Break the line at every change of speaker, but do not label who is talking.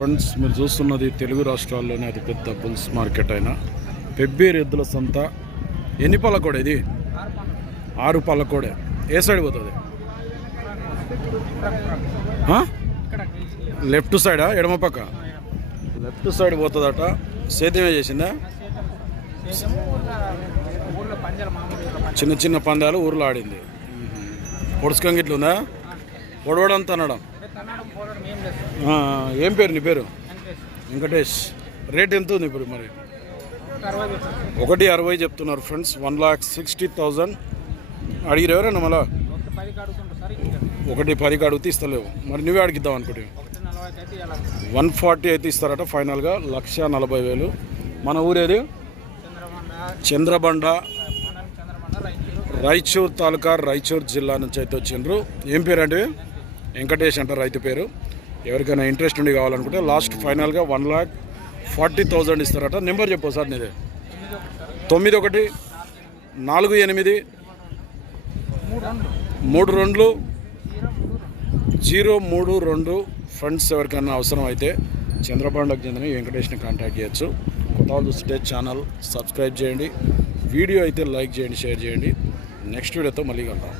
Friends మీరు చూస్తున్నది తెలుగు రాష్ట్రాల్లోనే అతిపెద్ద బుల్స్ మార్కెట్ అయిన. పెబ్బేరు ఎద్దుల సంత ఎన్ని పళ్ళకోడ ఇది? ఆరు పళ్ళకోడే ఏ సైడ్ పోతుంది? ఆ? లెఫ్ట్ సైడా ఎడమ పక్క? లెఫ్ట్ సైడ్ పోతుందట. సేద్యమే చేసిందా? చిన్న చిన్న పందాలు ఊర్లో ఆడింది. పొడుచుకంగి
పొడవడంతా అనడం ఏం
పేరు నీ పేరు?
వెంకటేష్.
రేట్ ఎంత ఉంది ఇప్పుడు మరి? ఒకటి అరవై చెప్తున్నారు friends. One lakh sixty thousand. అడిగిరు ఎవరైనా మళ్ళా?
ఒకటి పదికి
అడిగితే ఇస్తలేవు. మరి నువ్వే అడిగిద్దాం అనుకుంటే. వన్ ఫార్టీ అయితే ఇస్తారట ఫైనల్గా. లక్ష నలభై వేలు. మన ఊరేది
చంద్రబండ.
రాయచూర్. తాలూకా రాయచూర్ జిల్లా నుంచి అయితే వచ్చిండ్రు. ఏం పేరు అంటే వెంకటేష్ అంటారు రైతు పేరు. ఎవరికైనా ఇంట్రెస్ట్ ఉండి కావాలనుకుంటే లాస్ట్ ఫైనల్గా వన్ ల్యాక్ ఫార్టీ థౌజండ్ ఇస్తారట. నెంబర్ చెప్పు సార్ నీదే.
తొమ్మిది ఒకటి
నాలుగు ఎనిమిది
మూడు రెండు
రెండ్లు
జీరో మూడు రెండు.
ఫ్రెండ్స్ ఎవరికైనా అవసరం అయితే చంద్రబాండకు చెందిన వెంకటేష్ని కాంటాక్ట్ చేయొచ్చు. కొత్త వాళ్ళు చూస్తే ఛానల్ సబ్స్క్రైబ్ చేయండి. వీడియో అయితే లైక్ చేయండి షేర్ చేయండి. నెక్స్ట్ వీడియోతో మళ్ళీ కలుద్దాం.